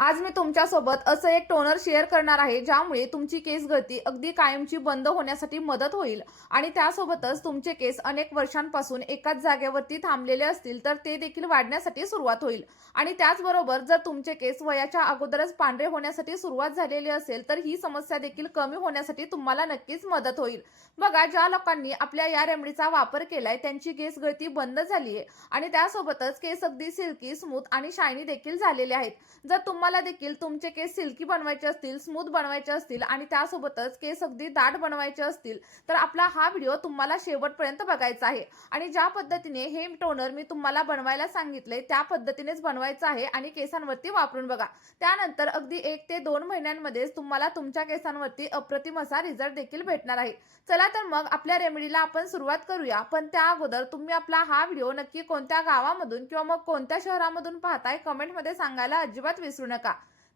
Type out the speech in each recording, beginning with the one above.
आज मी तुमच्यासोबत असं एक टोनर शेअर करणार आहे ज्यामुळे तुमची केस गळती अगदी कायमची बंद होण्यासाठी मदत होईल आणि त्यासोबतच तुमचे केस अनेक वर्षांपासून एकाच जागेवरती थांबलेले असतील तर ते देखील वाढण्यासाठी सुरुवात होईल आणि त्याचबरोबर जर तुमचे केस वयाच्या अगोदरच पांढरे होण्यासाठी सुरुवात झालेली असेल तर ही समस्या देखील कमी होण्यासाठी तुम्हाला नक्कीच मदत होईल। बघा, ज्या लोकांनी आपल्या या रेमेडीचा वापर केलाय त्यांची केस गळती बंद झाली आहे आणि त्यासोबतच केस अगदी सिल्की, स्मूथ आणि शायनी देखील झालेले आहेत। जर तुम्हाला देखील तुमचे केस सिल्की बनवायचे असतील, स्मूथ बनवायचे असतील आणि त्यासोबतच केस अगदी दाट बनवायचे असतील तर आपला हा व्हिडिओ तुम्हाला शेवटपर्यंत बघायचा आहे आणि ज्या पद्धतीने हे टोनर मी तुम्हाला बनवायला सांगितले त्या पद्धतीनेच बनवायचं आहे आणि केसांवरती वापरून बघा। त्यानंतर अगदी 1 ते 2 महिन्यांमध्येच तुम्हाला तुमच्या केसांवरती अप्रतिम असा रिझल्ट देखील भेटणार आहे। चला तर मग आपल्या रेमेडीला आपण सुरुवात करूया, पण त्या अगोदर तुम्ही आपला हा व्हिडिओ नक्की कोणत्या गावामधून किंवा मग कोणत्या शहरामधून पाहताय कमेंटमध्ये सांगायला अजिबात विसरू नका।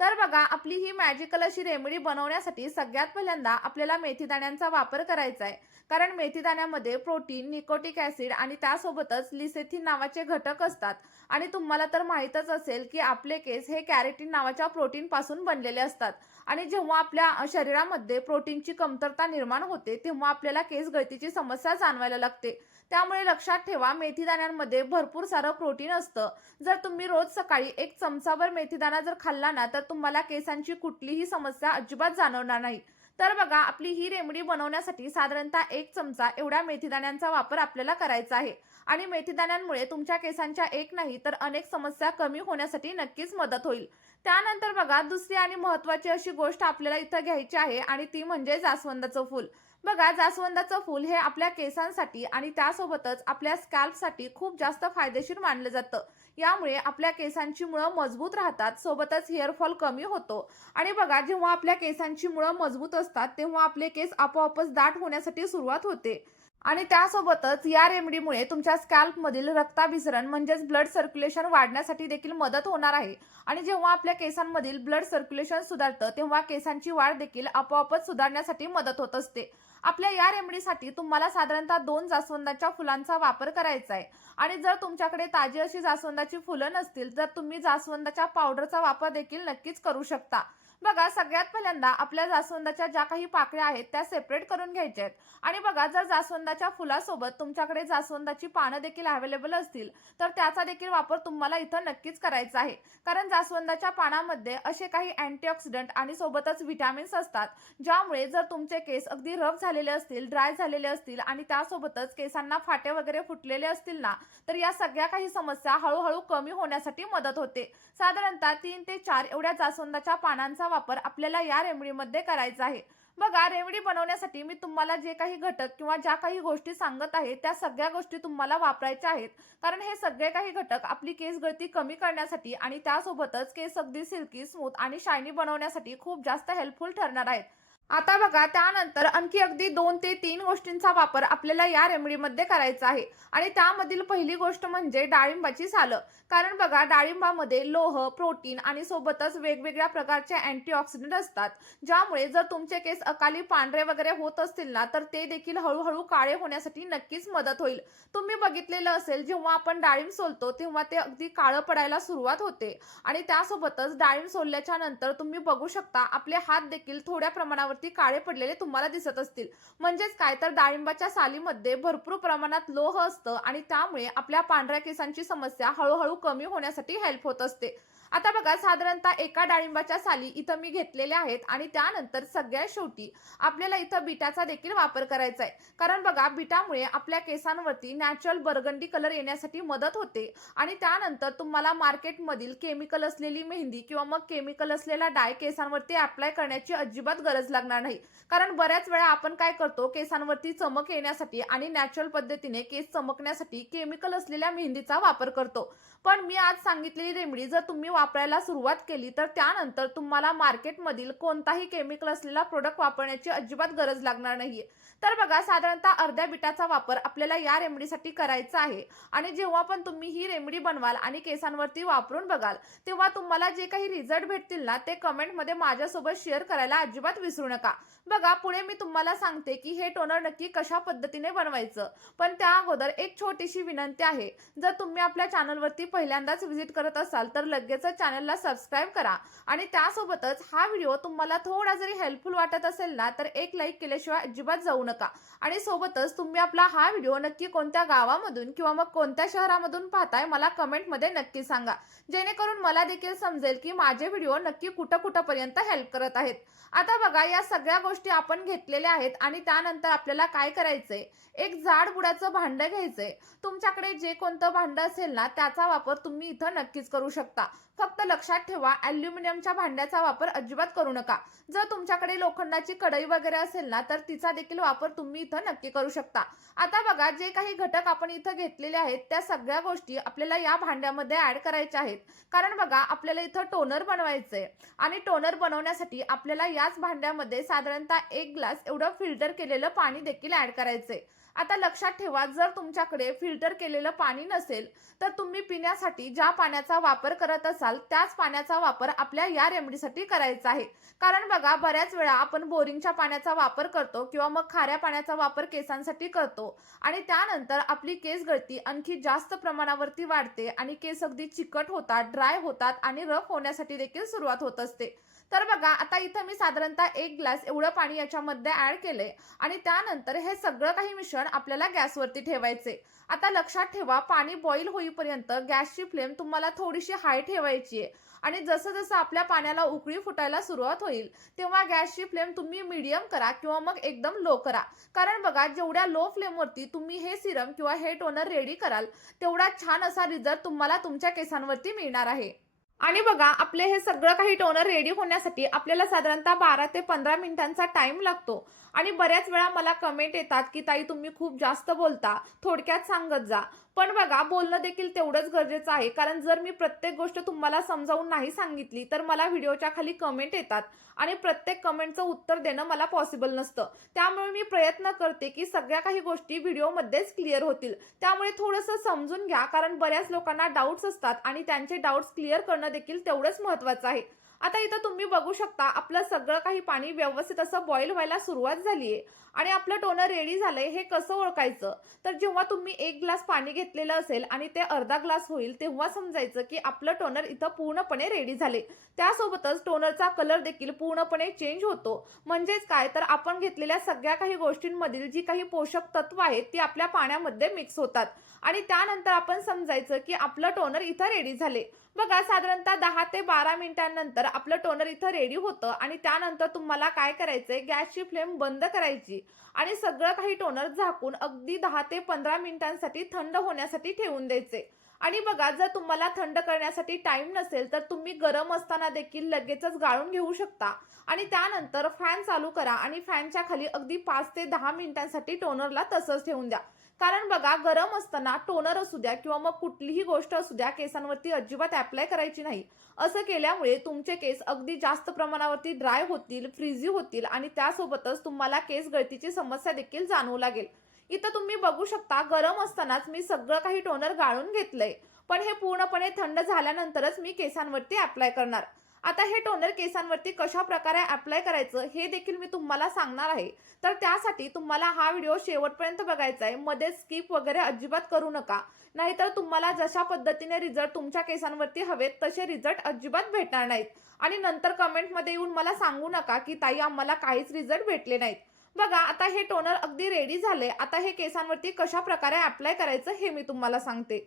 तर बघा, आपली ही मॅजिकल अशी रेमेडी बनवण्यासाठी सगळ्यात पहिल्यांदा आपल्याला मेथीदाण्यांचा वापर करायचा आहे, कारण मेथीदाण्यामध्ये प्रोटीन, निकोटिक ऍसिड आणि त्यासोबतच लिसेथिन नावाचे घटक असतात आणि तुम्हाला तर माहीतच असेल की आपले केस हे कॅरेटीन नावाच्या प्रोटीन पासून बनलेले असतात आणि जेव्हा आपल्या शरीरामध्ये प्रोटीनची कमतरता निर्माण होते तेव्हा आपल्याला केस गळतीची समस्या जाणवायला लागते। त्यामुळे लक्षात ठेवा, मेथीदाण्यांमध्ये भरपूर सारं प्रोटीन असतं। जर तुम्ही रोज सकाळी 1 चमचाभर मेथीदाणा जर खाल्ला ना तर तुम्हाला केसांची कुठलीही समस्या अजिबात जाणवणार नाही। तर बघा, आपली ही रेमेडी बनवण्यासाठी साधारणतः 1 चमचा एवढ्या मेथीदाण्यांचा वापर आपल्याला करायचा आहे आणि मेथीदाण्यांमुळे तुमच्या केसांच्या एक नाही तर अनेक समस्या कमी होण्यासाठी नक्कीच मदत होईल। त्यानंतर बघा, दुसरी आणि महत्त्वाची अशी गोष्ट आपल्याला इथं घ्यायची आहे आणि ती म्हणजे जास्वंदाचं फूल। बघा, जास्वंदाचं फूल हे आपल्या केसांसाठी आणि त्यासोबतच आपल्या स्कॅल्पसाठी खूप जास्त फायदेशीर मानलं जातं। यामुळे आपल्या केसांची मुळं मजबूत राहतात, सोबतच हेअरफॉल कमी होतो आणि बघा, जेव्हा आपल्या केसांची मुळं मजबूत असतात तेव्हा आपले केस आपोआपच दाट होण्यासाठी सुरुवात होते आणि त्यासोबतच या रेमेडीमुळे तुमच्या स्कॅल्पमधील रक्ताभिसरण म्हणजेच ब्लड सर्क्युलेशन वाढण्यासाठी देखील मदत होणार आहे आणि जेव्हा आपल्या केसांमधील ब्लड सर्क्युलेशन सुधारतं तेव्हा केसांची वाढ देखील आपोआपच सुधारण्यासाठी मदत होत असते। आपल्या या रेमेडीसाठी तुम्हाला साधारणतः 2 जास्वंदाच्या फुलांचा वापर करायचा आहे आणि जर तुमच्याकडे ताजी अशी जास्वंदाची फुलं नसतील तर तुम्ही जास्वंदाच्या पावडरचा वापर देखील नक्कीच करू शकता। बघा, सगळ्यात पहिल्यांदा आपल्या जास्वंदाच्या ज्या काही पाकळ्या आहेत त्या सेपरेट करून घ्यायच्या आहेत आणि बघा, जर जास्वंदाच्या फुलासोबत तुमच्याकडे जास्वंदाची पानं देखील अवेलेबल असतील तर त्याचा देखील वापर तुम्हाला इथं नक्कीच करायचा आहे, कारण जास्वंदाच्या पानामध्ये असे काही अँटीऑक्सिडंट आणि सोबतच व्हिटॅमिन्स असतात ज्यामुळे जर तुमचे केस अगदी रफ झालेले असतील, ड्राय झालेले असतील आणि त्यासोबतच केसांना फाटे वगैरे फुटलेले असतील ना तर या सगळ्या काही समस्या हळूहळू कमी होण्यासाठी मदत होते। साधारणतः 3 ते 4 एवढ्या जास्वंदाच्या पानांचा वापर आपल्याला या रेमेडीमध्ये करायचा आहे। बघा, रेमेडी बनवण्यासाठी मी तुम्हाला जे काही घटक किंवा ज्या काही गोष्टी सांगत आहे त्या सगळ्या गोष्टी तुम्हाला वापरायच्या आहेत, कारण हे सगळे काही घटक आपली केस गळती कमी करण्यासाठी आणि त्यासोबतच केस अगदी सिल्की, स्मूथ आणि शायनी बनवण्यासाठी खूप जास्त हेल्पफुल ठरणार आहेत। आता बघा, त्यानंतर आणखी अगदी 2 ते 3 गोष्टींचा वापर आपल्याला या रेमेडीमध्ये करायचा आहे आणि त्यामधील पहिली गोष्ट म्हणजे डाळिंबाची सालं, कारण बघा, डाळिंबामध्ये लोह, प्रोटीन आणि सोबतच वेगवेगळ्या प्रकारचे अँटीऑक्सिडंट असतात ज्यामुळे जर तुमचे केस अकाली पांढरे वगैरे होत असतील ना तर ते देखील हळूहळू काळे होण्यासाठी नक्कीच मदत होईल। तुम्ही बघितलेलं असेल, जेव्हा आपण डाळिंब सोलतो तेव्हा ते अगदी काळं पडायला सुरुवात होते आणि त्यासोबतच डाळिंब सोलल्याच्या नंतर तुम्ही बघू शकता आपले हात देखील थोड्या प्रमाणावर काळे पडलेले तुम्हाला दिसत असतील। म्हणजेच काय, तर डाळिंबाच्या सालीमध्ये भरपूर प्रमाणात लोह असतं आणि त्यामुळे आपल्या पांढऱ्या केसांची समस्या हळूहळू कमी होण्यासाठी हेल्प होत असते। आता बघा, साधारणतः एका डाळिंबाच्या साली इथं मी घेतलेल्या आहेत आणि त्यानंतर सगळ्यात शेवटी आपल्याला इथं बिटाचा देखील वापर करायचा आहे, कारण बघा, बिटामुळे आपल्या केसांवरती नॅचरल बर्गंडी कलर येण्यासाठी मदत होते आणि त्यानंतर तुम्हाला मार्केटमधील केमिकल असलेली मेहंदी किंवा मग केमिकल असलेला डाय केसांवरती अप्लाय करण्याची अजिबात गरज लागणार नाही, कारण बऱ्याच वेळा आपण काय करतो, केसांवरती चमक येण्यासाठी आणि नॅचरल पद्धतीने केस चमकण्यासाठी केमिकल असलेल्या मेहंदीचा वापर करतो। पण मी आज सांगितलेली रेमेडी जर तुम्ही वापरायला सुरुवात केली तर त्यानंतर तुम्हाला मार्केटमधील कोणताही केमिकल असलेला प्रोडक्ट वापरण्याची अजिबात गरज लागणार नाहीये। तर बघा, साधारणतः अर्ध्या बिटाचा वापर आपल्याला या रेमेडीसाठी करायचा आहे आणि जेव्हा पण तुम्ही ही रेमेडी बनवाल आणि केसांवरती वापरून बघाल तेव्हा तुम्हाला जे काही रिझल्ट भेटतील ना ते कमेंटमध्ये माझ्यासोबत शेअर करायला अजिबात विसरू नका। बघा, पुढे मी तुम्हाला सांगते की हे टोनर नक्की कशा पद्धतीने बनवायचं, पण त्या अगोदर एक छोटीशी विनंती आहे। जर तुम्ही आपल्या चॅनलवरती पहिल्यांदाच व्हिजिट करत असाल तर लगेच तसंच चॅनलला सबस्क्राईब करा आणि त्यासोबतच हा व्हिडिओ तुम्हाला थोडा जरी हेल्पफुल वाटत असेल ना तर एक लाईक केल्याशिवाय अजिबात जाऊ नका। आणि सोबतच तुम्ही आपला हा व्हिडिओ नक्की कोणत्या गावामधून किंवा मग कोणत्या शहरामधून पाहताय मला कमेंटमध्ये नक्की सांगा, जेणेकरून मला देखील समजेल की माझे व्हिडिओ नक्की कुठपर्यंत हेल्प करत आहेत। आता बघा, या सगळ्या गोष्टी आपण घेतलेल्या आहेत आणि त्यानंतर आपल्याला काय करायचंय, एक जाड बुडाचं भांडं घ्यायचंय। तुमच्याकडे जे कोणतं भांडं असेल ना त्याचा वापर तुम्ही इथं नक्कीच करू शकता। फक्त लक्षात ठेवा, ॲल्युमिनियमच्या भांड्याचा वापर अजिबात करू नका। जर तुमच्याकडे लोखंडाची कढई वगैरे असेल ना तर तिचा देखील वापर तुम्ही इथं नक्की करू शकता। आता बघा, जे काही घटक आपण इथं घेतलेले आहेत त्या सगळ्या गोष्टी आपल्याला या भांड्यामध्ये ऍड करायच्या आहेत। कारण बघा, आपल्याला इथं टोनर बनवायचंय आणि टोनर बनवण्यासाठी आपल्याला याच भांड्यामध्ये साधारणतः 1 ग्लास एवढं फिल्टर केलेलं पाणी देखील ऍड करायचंय। आता लक्षात ठेवा, जर तुमच्याकडे फिल्टर केलेलं पाणी नसेल तर तुम्ही पिण्यासाठी ज्या पाण्याचा वापर करत असाल त्याच पाण्याचा वापर आपल्या या रेमेडीसाठी करायचा आहे। कारण बघा, बऱ्याच वेळा आपण बोरिंगच्या पाण्याचा वापर करतो किंवा मग खाऱ्या पाण्याचा वापर केसांसाठी करतो आणि त्यानंतर आपली केस गळती आणखी जास्त प्रमाणावरती वाढते आणि केस अगदी चिकट होतात, ड्राय होतात आणि रफ होण्यासाठी देखील सुरुवात होत असते। तर बघा, आता इथं मी साधारणतः 1 ग्लास एवढं पाणी याच्यामध्ये ऍड केलंय आणि त्यानंतर हे सगळं काही मिश्रण आपल्याला गॅसवरती ठेवायचे। आता लक्षात ठेवा, पाणी बॉईल होईपर्यंत गॅसची फ्लेम तुम्हाला थोडीशी हाय ठेवायची आहे आणि जसं जसं आपल्या पाण्याला उकळी फुटायला सुरुवात होईल तेव्हा गॅसची फ्लेम तुम्ही मीडियम करा किंवा मग एकदम लो करा। कारण बघा, जेवढ्या लो फ्लेमवरती तुम्ही हे सिरम किंवा हे टोनर रेडी कराल तेवढा छान असा रिझल्ट तुम्हाला तुमच्या केसांवरती मिळणार आहे। आणि बघा, आपले हे सगळं काही टोनर रेडी होण्यासाठी आपल्याला साधारणतः 12 ते 15 मिनिटांचा टाइम लागतो। आणि बऱ्याच वेळा मला कमेंट येतात की ताई तुम्ही खूप जास्त बोलता, थोडक्यात सांगत जा। पण बघा, बोलणं देखील तेवढंच गरजेचं आहे, कारण जर मी प्रत्येक गोष्ट तुम्हाला समजावून नाही सांगितली तर मला व्हिडिओच्या खाली कमेंट येतात आणि प्रत्येक कमेंटचं उत्तर देणं मला पॉसिबल नसतं। त्यामुळे मी प्रयत्न करते की सगळ्या काही गोष्टी व्हिडिओमध्येच क्लिअर होतील। त्यामुळे थोडंसं समजून घ्या, कारण बऱ्याच लोकांना डाऊट्स असतात आणि त्यांचे डाऊट्स क्लिअर करणं देखील तेवढंच महत्त्वाचं आहे। आता इथं तुम्ही बघू शकता, आपलं सगळं काही पाणी व्यवस्थित असं बॉईल व्हायला सुरुवात झालीये आणि आपलं टोनर रेडी झालंय। हे कसं ओळखायचं, तर जेव्हा तुम्ही 1 ग्लास पाणी घेतलेलं असेल आणि ते अर्धा ग्लास होईल तेव्हा समजायचं की आपलं टोनर इथं पूर्णपणे रेडी झाले। त्यासोबतच टोनरचा कलर देखील पूर्णपणे चेंज होतो। म्हणजेच काय, तर आपण घेतलेल्या सगळ्या काही गोष्टींमधील जी काही पोषक तत्व आहेत ती आपल्या पाण्यामध्ये मिक्स होतात आणि त्यानंतर आपण समजायचं की आपलं टोनर इथं रेडी झाले। बघा, साधारणतः 10 ते 12 मिनिटांनंतर आपलं टोनर इथं रेडी होतं आणि त्यानंतर तुम्हाला काय करायचंय, गॅसची फ्लेम बंद करायची आणि सगळं काही टोनर झाकून अगदी 10 ते 15 मिनिटांसाठी थंड होण्यासाठी ठेवून द्यायचे। आणि बघा, जर तुम्हाला थंड करण्यासाठी टाइम नसेल तर तुम्ही गरम असताना देखील लगेचच गाळून घेऊ शकता आणि त्यानंतर फॅन चालू करा आणि फॅनच्या खाली अगदी 5 ते 10 मिनिटांसाठी टोनरला तसंच ठेवून द्या। कारण बघा, गरम असताना टोनर असू द्या किंवा मग कुठलीही गोष्ट असू द्या केसांवरती अजिबात अप्लाय करायची नाही। असं केल्यामुळे तुमचे केस अगदी जास्त प्रमाणावरती ड्राय होतील, फ्रीझी होतील आणि त्यासोबतच तुम्हाला केस गळतीची समस्या देखील जाणवू लागेल। इथं तुम्ही बघू शकता, गरम असतानाच मी सगळं काही टोनर गाळून घेतलंय, पण हे पूर्णपणे थंड झाल्यानंतरच मी केसांवरती अप्लाय करणार। आता हे टोनर केसांवरती कशा प्रकारे अप्लाय करायचं हे देखील मी तुम्हाला सांगणार आहे। तर त्यासाठी तुम्हाला हा व्हिडिओ शेवटपर्यंत बघायचा आहे, मध्ये स्किप वगैरे अजिबात करू नका, नाहीतर तुम्हाला जशा पद्धतीने रिझल्ट तुमच्या केसांवरती हवेत तसे रिझल्ट अजिबात भेटणार नाहीत आणि नंतर कमेंटमध्ये येऊन मला सांगू नका की ताई आम्हाला काहीच रिझल्ट भेटले नाहीत। बघा, आता हे टोनर अगदी रेडी झाले। आता हे केसांवरती कशा प्रकारे अप्लाय करायचं हे मी तुम्हाला सांगते।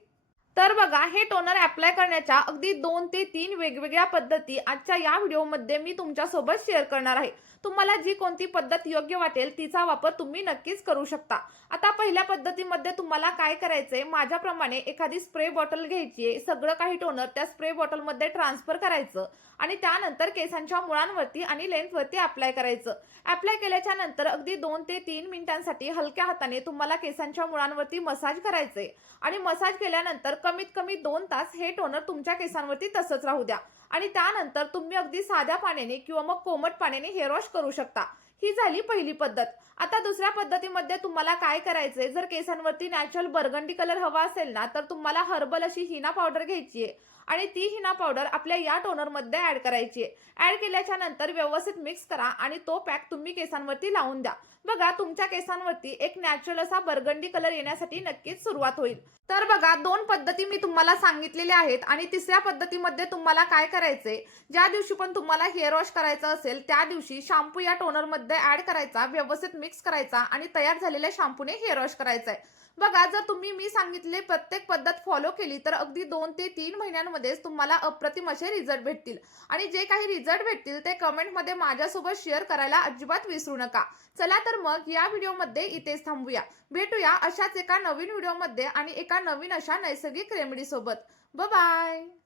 तर बघा, हे टोनर अप्लाय करण्याच्या अगदी 2 ते 3 वेगवेगळ्या पद्धती आजच्या या व्हिडिओमध्ये मी तुमच्यासोबत शेअर करणार आहे। तुम्हाला जी कोणती पद्धत योग्य वाटेल तिचा वापर तुम्ही नक्कीच करू शकता। आता पहिल्या पद्धतीमध्ये तुम्हाला काय करायचंय, माझ्याप्रमाणे एखादी स्प्रे बॉटल घ्यायची आहे, सगळं काही टोनर त्या स्प्रे बॉटलमध्ये ट्रान्सफर करायचं आणि त्यानंतर केसांच्या मुळांवरती आणि लेंथवरती अप्लाय करायचं। अप्लाय केल्याच्या नंतर अगदी 2 ते 3 मिनिटांसाठी हलक्या हाताने तुम्हाला केसांच्या मुळांवरती मसाज करायचंय आणि मसाज केल्यानंतर कमीत कमी 2 तास हे टोनर तुमच्या केसांवरती तसंच राहू द्या आणि त्यानंतर तुम्ही अगदी साध्या पाण्याने किंवा मग कोमट पाण्याने हेअर वॉश करू शकता। ही झाली पहिली पद्धत। आता दुसऱ्या पद्धतीमध्ये तुम्हाला काय करायचंय, जर केसांवरती नॅचरल बर्गंडी कलर हवा असेल ना तर तुम्हाला हर्बल अशी हिना पावडर घ्यायची आहे आणि ती हिना पावडर आपल्या या टोनरमध्ये ऍड करायची आहे. ऍड केल्याच्या नंतर व्यवस्थित मिक्स करा आणि तो पॅक तुम्ही केसांवरती लावून द्या. बघा तुमच्या केसांवरती एक नॅचरल असा बर्गंडी कलर येण्यासाठी नक्कीच सुरुवात होईल. तर बघा 2 पद्धती मी तुम्हाला सांगितलेल्या आहेत आणि तिसऱ्या पद्धतीमध्ये तुम्हाला काय करायचंय, ज्या दिवशी पण तुम्हाला हेअर वॉश करायचं असेल त्या दिवशी शॅम्पू या टोनरमध्ये ऍड करायचा, व्यवस्थित मिक्स करायचा आणि तयार झालेल्या शॅम्पूने हेअर वॉश करायचा आहे. बघा जर तुम्ही मी सांगितले प्रत्येक पद्धत फॉलो केली तर अगदी 2 ते 3 महिन्यांमध्येच तुम्हाला अप्रतिम असे रिझल्ट भेटतील. आणि जे काही रिझल्ट भेटतील ते कमेंटमध्ये माझ्यासोबत शेअर करायला अजिबात विसरू नका. चला तर मग या व्हिडिओमध्ये इथेच थांबूया. भेटूया अशाच एका नवीन व्हिडिओमध्ये आणि एका नवीन अशा नैसर्गिक रेमेडी सोबत. Bye bye.